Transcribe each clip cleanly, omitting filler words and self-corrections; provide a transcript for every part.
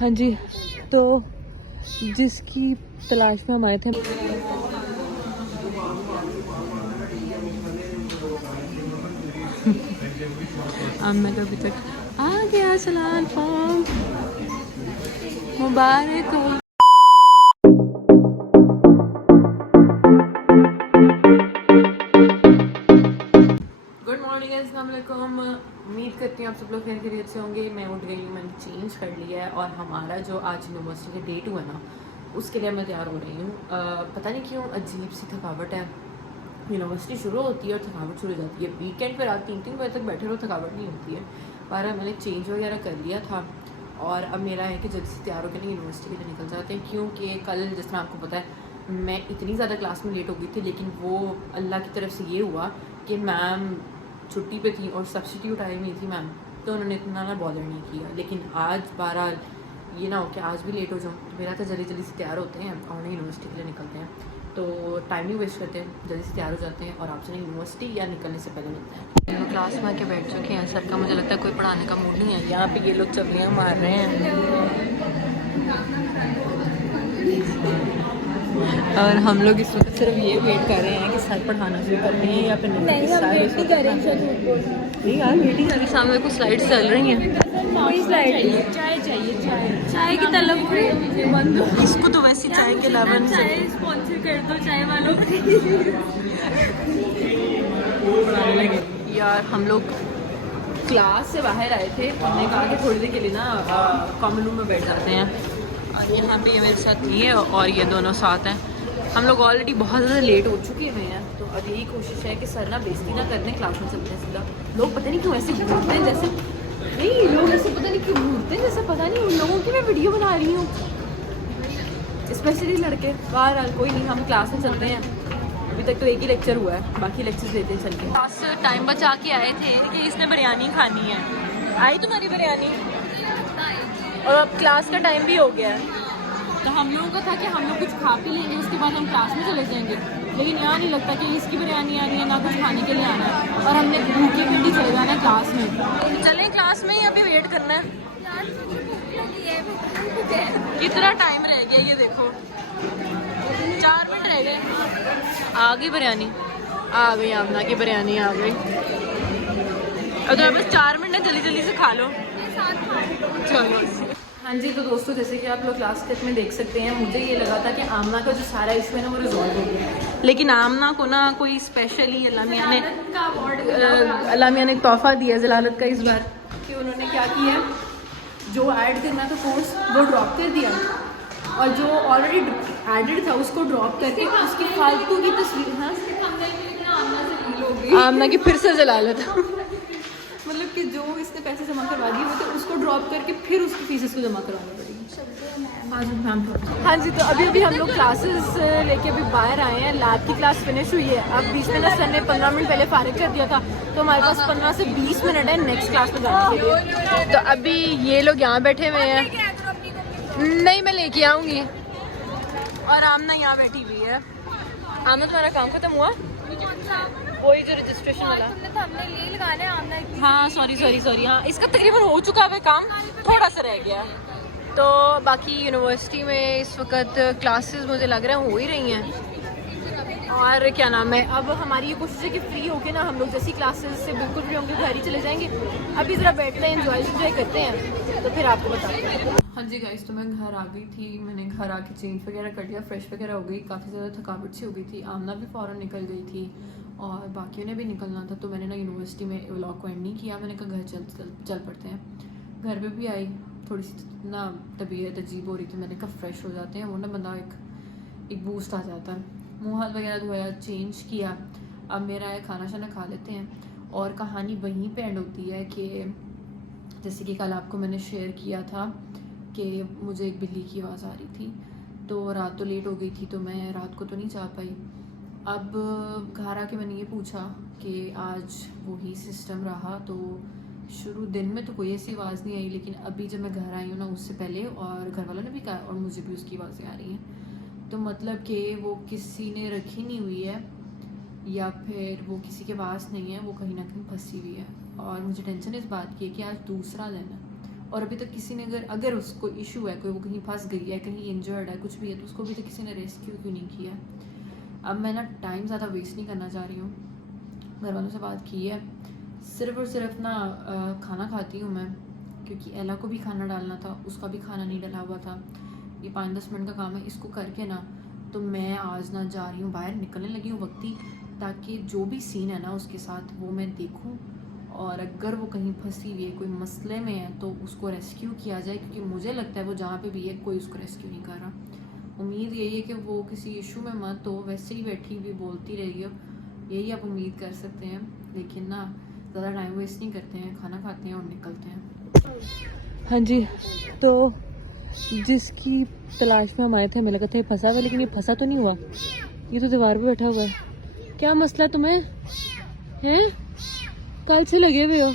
हाँ जी, तो जिसकी तलाश में हम आए थे मैं तो अभी तक आ गया सलाल फॉर्म मुबारक हो। गुड मॉर्निंग, अस्सलाम वालेकुम। उम्मीद करती हूँ आप सब लोग खैरियत से होंगे। मैं उठ गई हूँ, मैंने चेंज कर लिया है और हमारा जो आज यूनिवर्सिटी का डे 2 है ना, उसके लिए मैं तैयार हो रही हूँ। पता नहीं क्यों अजीब सी थकावट है। यूनिवर्सिटी शुरू होती है और थकावट शुरू हो जाती है। वीकेंड पर रात 3-3 बजे तक बैठे रहो, थकावट नहीं होती है। पर मैंने चेंज वगैरह कर लिया था और अब मेरा है कि जल्दी से तैयार होकर नहीं यूनिवर्सिटी के लिए निकल जाते हैं, क्योंकि कल जिस तरह आपको पता है मैं इतनी ज़्यादा क्लास में लेट हो गई थी, लेकिन वो अल्लाह की तरफ से ये हुआ कि मैम छुट्टी पे थी और सब्स्टिट्यूट आई हुई थी मैम, तो उन्होंने इतना ना बॉदर नहीं किया। लेकिन आज 12 ये ना हो कि आज भी लेट हो जाऊँ, तो मेरा तो जल्दी जल्दी से तैयार होते हैं और नहीं यूनिवर्सिटी के लिए निकलते हैं। तो टाइम नहीं वेस्ट करते हैं, जल्दी से तैयार हो जाते हैं और आपसे नहीं यूनिवर्सिटी या निकलने से पहले मिलते हैं। क्लास में आके बैठ चुके हैं, सर का मुझे लगता है कोई पढ़ाने का मूड नहीं है। यहाँ पे ये लोग चपलियाँ मार रहे हैं और हम लोग इस वक्त सिर्फ ये वेट कर रहे हैं कि सर पढ़ाना शुरू करते हैं या फिर नहीं। हम वेट नहीं करेंगे, नहीं यार वेट ही करें। सामने कुछ स्लाइड्स चल रही हैं। कोई स्लाइड चाय चाहिए, चाय की तलब बंद हो। इसको तो वैसे चाय के अलावा चाय स्पॉन्सर कर दो चाय वालों यार हम लोग क्लास से बाहर आए थे, हमने कहा कि थोड़ी देर के लिए ना कॉमन रूम में बैठ जाते हैं। और यहाँ पे ये मेरे साथ ये और ये दोनों साथ हैं। हम लोग ऑलरेडी बहुत ज़्यादा लेट हो चुके हुए हैं, तो अब यही कोशिश है कि सर ना बेइज्जती ना करने, क्लास में चलते हैं सीधा। लोग पता नहीं क्यों ऐसे घूमते हैं जैसे, नहीं लोग ऐसे पता नहीं क्यों घूमते हैं जैसे पता नहीं उन लोगों की मैं वीडियो बना रही हूँ, स्पेशली लड़के। बहरहाल कोई नहीं, हम क्लास में चलते हैं। अभी तक तो एक ही लेक्चर हुआ है, बाकी लेक्चर्स लेते हैं चल के। क्लास टाइम बचा के आए थे कि इसने बिरयानी खानी है। आई तुम्हारी बिरयानी और अब क्लास का टाइम भी हो गया है, तो हम लोगों का था कि हम लोग कुछ खा पी लेंगे, उसके बाद हम क्लास में चले जाएंगे। लेकिन यहाँ नहीं लगता कि इसकी बिरयानी आ रही है, ना कुछ खाने के लिए आना है और हमने भूखी पिंडी चले जाना है क्लास में। चलें क्लास में ही, अभी वेट करना है। कितना टाइम रह गया ये देखो, 4 मिनट रह गए। आ गई बिरयानी, आ गई आमना की बिरयानी आ गई। अब तो बस 4 मिनट है, जल्दी जल्दी से खा लो। चलो हाँ जी, तो दोस्तों जैसे कि आप लोग क्लास टेस्ट में देख सकते हैं, मुझे ये लगा था कि आमना का जो सारा इशू है ना वो रिजॉल्व हो गया, लेकिन आमना को ना कोई स्पेशली अल्लाह मियाँ ने एक तोहफा दिया ज़लालत का इस बार, कि उन्होंने क्या किया, जो ऐड करना था कोर्स वो ड्रॉप कर दिया और जो ऑलरेडी एडेड था उसको ड्रॉप करके उसकी फालतू की तस्वीर, हाँ आमना की फिर से ज़लालत मतलब कि जो इसने पैसे जमा करवा दिए वो तो उसको ड्रॉप करके फिर उसकी फीस इसको जमा करवानी पड़ेगी। हाँ जी, तो अभी हम लोग क्लासेस लेके अभी बाहर आए हैं। लैब की क्लास फिनिश हुई है, अब 20 मिनट सर ने 15 मिनट पहले फारिग कर दिया था, तो हमारे पास 15 से 20 मिनट है नेक्स्ट क्लास में जाने के लिए। तो अभी ये लोग यहाँ बैठे हुए हैं, नहीं मैं लेके आऊँगी। और आमना यहाँ बैठी हुई है। आमना तुम्हारा काम खत्म हुआ? वही जो रजिस्ट्रेशन वाला हमने ले लगाना है आमना। हाँ सॉरी हाँ, इसका तकरीबन हो चुका है काम, थोड़ा सा रह गया। तो बाकी यूनिवर्सिटी में इस वक्त क्लासेस मुझे लग रहा है हो ही रही हैं। और क्या नाम है, अब हमारी ये कोशिश है कि फ्री होके ना हम लोग जैसी क्लासेस से बिल्कुल फ्री होंगे घर ही चले जाएंगे। अभी ज़रा बैठते हैं, एंजॉय करते हैं, तो फिर आपको बताते हैं। हाँ जी गाइस, तो मैं घर आ गई थी, मैंने घर आके चेंज वगैरह कर लिया, फ्रेश वगैरह हो गई, काफ़ी ज़्यादा थकावट सी हो गई थी। आमना भी फ़ौरन निकल गई थी और बाकियों ने भी निकलना था, तो मैंने ना यूनिवर्सिटी में व्लॉग को एंड नहीं किया। मैंने कहा घर चल पड़ते हैं। घर पे भी आई, थोड़ी सी ना तबीयत अजीब हो रही थी, मैंने कहा फ्रेश हो जाते हैं, वो ना बंदा एक बूस्ट आ जाता है। मुँह हाथ वगैरह धोया, चेंज किया, अब मेरा है खाना शाना खा लेते हैं। और कहानी वहीं पे एंड होती है कि जैसे कि कल आपको मैंने शेयर किया था कि मुझे एक बिल्ली की आवाज़ आ रही थी, तो रात तो लेट हो गई थी, तो मैं रात को तो नहीं जा पाई। अब घर आके मैंने ये पूछा कि आज वही सिस्टम रहा, तो शुरू दिन में तो कोई ऐसी आवाज़ नहीं आई, लेकिन अभी जब मैं घर आई हूँ ना उससे पहले, और घर वालों ने भी कहा और मुझे भी उसकी आवाज़ें आ रही हैं। तो मतलब कि वो किसी ने रखी नहीं हुई है या फिर वो किसी के पास नहीं है, वो कहीं ना कहीं फंसी हुई है। और मुझे टेंशन इस बात की है कि आज दूसरा दिन है और अभी तक किसी ने अगर उसको इशू है, कोई वो कहीं फंस गई है, कहीं इंजर्ड है, कुछ भी है, तो उसको अभी तक किसी ने रेस्क्यू क्यों नहीं किया। अब मैं ना टाइम ज़्यादा वेस्ट नहीं करना चाह रही हूँ, घर वालों से बात की है, सिर्फ और सिर्फ ना खाना खाती हूँ मैं, क्योंकि एला को भी खाना डालना था, उसका भी खाना नहीं डला हुआ था। ये 5-10 मिनट का काम है, इसको करके ना तो मैं आज ना जा रही हूँ बाहर, निकलने लगी हूँ वक्ती, ताकि जो भी सीन है ना उसके साथ वो मैं देखूँ, और अगर वो कहीं फंसी हुई है, कोई मसले में है, तो उसको रेस्क्यू किया जाए, क्योंकि मुझे लगता है वो जहाँ पे भी है कोई उसको रेस्क्यू नहीं कर रहा। उम्मीद यही है कि वो किसी इशू में मत हो, वैसे ही बैठी हुई बोलती रही हो, यही आप उम्मीद कर सकते हैं। लेकिन ना ज़्यादा टाइम वेस्ट नहीं करते हैं, खाना खाते हैं और निकलते हैं। हाँ जी, तो जिसकी तलाश में हम आए थे, हमें लगा था ये फंसा हुआ, लेकिन ये फंसा तो नहीं हुआ, ये तो दीवार पे बैठा हुआ है। क्या मसला तुम्हें हैं? कल से लगे हुए हो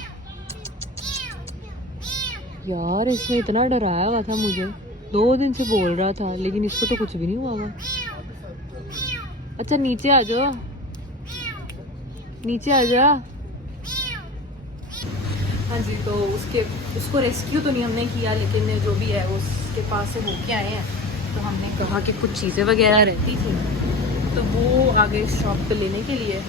यार, इसने इतना डराया हुआ था मुझे, 2 दिन से बोल रहा था, लेकिन इसको तो कुछ भी नहीं हुआ हुआ। अच्छा नीचे आ जाओ, नीचे आ जा। हाँ जी, तो उसको रेस्क्यू तो नहीं हमने किया, लेकिन जो भी है उसके पास से होके आए हैं। तो हमने कहा कि कुछ चीज़ें वगैरह रहती थी, तो वो आगे शॉप पे लेने के लिए,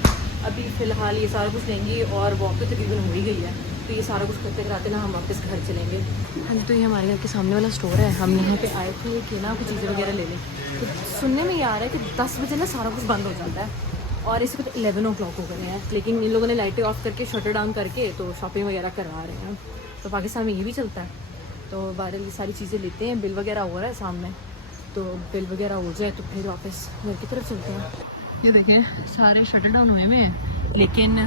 अभी फ़िलहाल ये सारा कुछ लेंगी, और वॉक तो तकरीबन हो ही गई है, तो ये सारा कुछ करते कराते ना हम वापस घर चलेंगे। हाँ जी, तो ये हमारे घर के सामने वाला स्टोर है, हम यहाँ पे आए थे कि ना कुछ चीज़ें वगैरह ले लें। तो सुनने में ये आ रहा है कि 10 बजे ना सारा कुछ बंद हो जाता है, और इस वक्त 11 o'clock हो गए हैं, लेकिन इन लोगों ने लाइटें ऑफ करके शटर डाउन करके तो शॉपिंग वगैरह करवा रहे हैं। तो पाकिस्तान में ये भी चलता है। तो बाहर ये सारी चीज़ें लेते हैं, बिल वगैरह हो रहा है सामने, तो बिल वगैरह हो जाए तो फिर वापस घर की तरफ चलते हैं। ये देखें सारे शटर डाउन हुए हुए हैं, लेकिन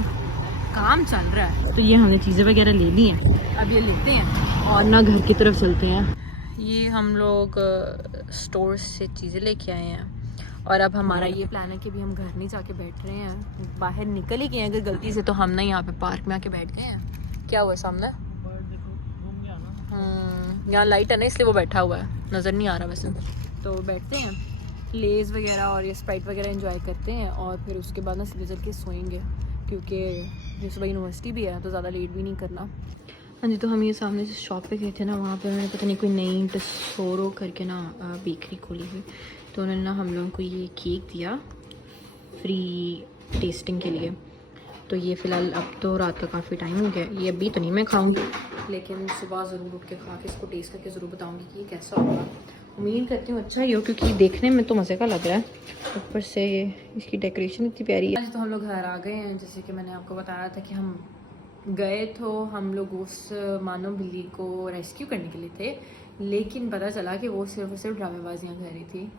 काम चल रहा है, तो ये हमने चीज़ें वगैरह ले ली हैं, अब ये लेते हैं और ना घर की तरफ चलते हैं। ये हम लोग स्टोर से चीज़ें लेके आए हैं, और अब हमारा ये प्लान है कि भी हम घर नहीं जाके बैठ रहे हैं, बाहर निकल ही गए हैं अगर गलती से, तो हम ना यहाँ पे पार्क में आके बैठ गए हैं। क्या हुआ सामने? यहाँ लाइट है ना, इसलिए वो बैठा हुआ है, नज़र नहीं आ रहा वैसे। तो बैठते हैं, लेज़ वगैरह और ये स्प्राइट वगैरह एंजॉय करते हैं, और फिर उसके बाद ना सीधे चल के सोएंगे, क्योंकि सुबह यूनिवर्सिटी भी है, तो ज़्यादा लेट भी नहीं करना। हाँ जी, तो हम ये सामने से शॉप पे गए थे ना, वहाँ पे उन्होंने पता नहीं कोई नई टेसोरो करके ना बेकरी खोली हुई, तो उन्होंने ना हम लोगों को ये केक दिया फ्री टेस्टिंग के लिए। तो ये फ़िलहाल अब तो रात का काफ़ी टाइम हो गया, ये अभी तो नहीं मैं खाऊंगी, लेकिन सुबह ज़रूर उठ के खा के इसको टेस्ट करके ज़रूर बताऊंगी कि ये कैसा होगा। उम्मीद करती हूँ अच्छा ही हो, क्योंकि देखने में तो मज़े का लग रहा है, ऊपर से इसकी डेकोरेशन इतनी प्यारी है। आज तो हम लोग घर आ गए हैं, जैसे कि मैंने आपको बताया था कि हम गए तो हम लोग उस मानव बिल्ली को रेस्क्यू करने के लिए थे, लेकिन पता चला कि वो सिर्फ और सिर्फ ड्रामेबाजियाँ कर रही थी।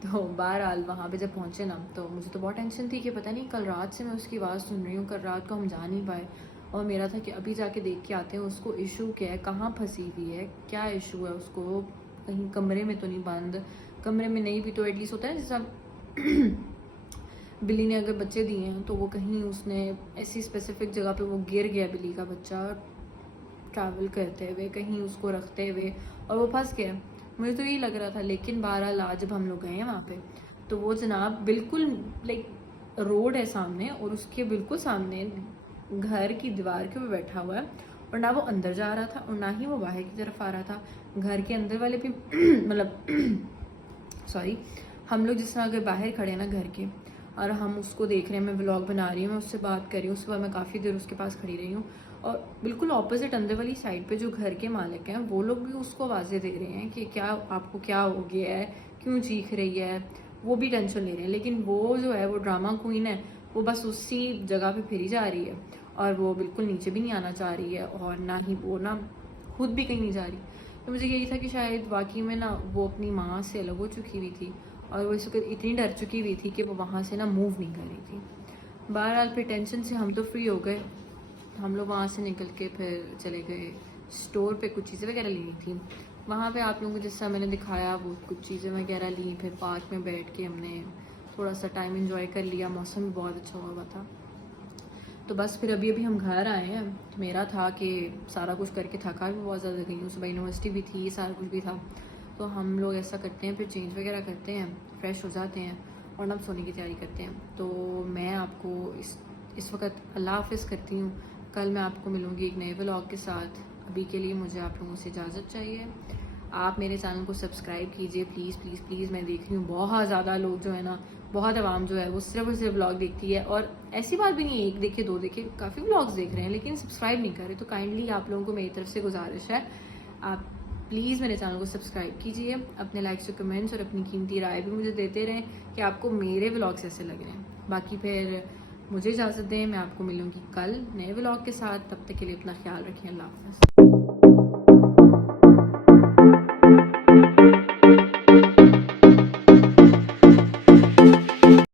तो बहरहाल वहाँ पे जब पहुँचे ना, तो मुझे तो बहुत टेंशन थी कि पता नहीं, कल रात से मैं उसकी आवाज़ सुन रही हूँ, कल रात को हम जा नहीं पाए, और मेरा था कि अभी जाके देख के आते हैं उसको इशू क्या है, कहाँ फंसी हुई है, क्या इशू है उसको, कहीं कमरे में तो नहीं बंद, कमरे में नहीं भी तो एटलीस्ट होता है जैसा बिल्ली ने अगर बच्चे दिए हैं तो वो कहीं उसने ऐसी स्पेसिफिक जगह पे वो गिर गया बिल्ली का बच्चा ट्रैवल करते हुए, कहीं उसको रखते हुए, और वो फंस गया। मुझे तो यही लग रहा था, लेकिन बहरहाल आज जब हम लोग गए हैं वहाँ पे, तो वो जनाब बिल्कुल लाइक रोड है सामने, और उसके बिल्कुल सामने घर की दीवार के ऊपर बैठा हुआ है, और ना वो अंदर जा रहा था और ना ही वो बाहर की तरफ आ रहा था। घर के अंदर वाले भी मतलब सॉरी, हम लोग जिस तरह अगर बाहर खड़े हैं ना घर के, और हम उसको देख रहे हैं, मैं व्लॉग बना रही हूँ, मैं उससे बात कर रही हूँ, उसके बाद मैं काफ़ी देर उसके पास खड़ी रही हूँ, और बिल्कुल ऑपोजिट अंदर वाली साइड पे जो घर के मालिक हैं वो लोग भी उसको आवाज़ें दे रहे हैं कि क्या आपको क्या हो गया है, क्यों चीख रही है, वो भी टेंशन ले रहे हैं। लेकिन वो जो है वो ड्रामा क्वीन है, वो बस उसी जगह पे फिरी जा रही है, और वो बिल्कुल नीचे भी नहीं आना चाह रही है, और ना ही वो ना खुद भी कहीं नहीं जा रही। तो मुझे यही था कि शायद वाकई में ना वो अपनी माँ से अलग हो चुकी हुई थी, और वो इस वक्त इतनी डर चुकी हुई थी कि वो वहाँ से ना मूव नहीं कर रही थी। बहरहाल फिर टेंशन से हम तो फ्री हो गए, हम लोग वहाँ से निकल के फिर चले गए स्टोर पे, कुछ चीज़ें वगैरह लेनी थी। वहाँ पे आप लोगों को जिस तरह मैंने दिखाया वो कुछ चीज़ें वगैरह ली, फिर पार्क में बैठ के हमने थोड़ा सा टाइम एंजॉय कर लिया, मौसम भी बहुत अच्छा हुआ था। तो बस फिर अभी अभी हम घर आए हैं। तो मेरा था कि सारा कुछ करके थका भी बहुत ज़्यादा गई हूँ, सुबह यूनिवर्सिटी भी थी, सारा कुछ भी था, तो हम लोग ऐसा करते हैं फिर चेंज वगैरह करते हैं, फ्रेश हो जाते हैं, और अब सोने की तैयारी करते हैं। तो मैं आपको इस वक्त अल्लाह हाफ़िज़ करती हूँ। कल मैं आपको मिलूँगी एक नए व्लॉग के साथ। अभी के लिए मुझे आप लोगों से इजाज़त चाहिए। आप मेरे चैनल को सब्सक्राइब कीजिए प्लीज़ प्लीज़ प्लीज़। मैं देख रही हूँ बहुत ज़्यादा लोग जो है ना, बहुत आवाम जो है वो सिर्फ और सिर्फ व्लॉग देखती है, और ऐसी बात भी नहीं है एक देखे दो देखे, काफ़ी व्लॉग्स देख रहे हैं लेकिन सब्सक्राइब नहीं कर रहे। तो काइंडली आप लोगों को मेरी तरफ से गुजारिश है, आप प्लीज़ मेरे चैनल को सब्सक्राइब कीजिए, अपने लाइक्स और कमेंट्स और अपनी कीमती राय भी मुझे देते रहें कि आपको मेरे व्लॉग्स ऐसे लग रहे हैं। बाकी फिर मुझे इजाज़त दें, मैं आपको मिलूँगी कल नए व्लॉग के साथ। तब तक के लिए अपना ख्याल रखिए। अल्लाह हाफ़िज़।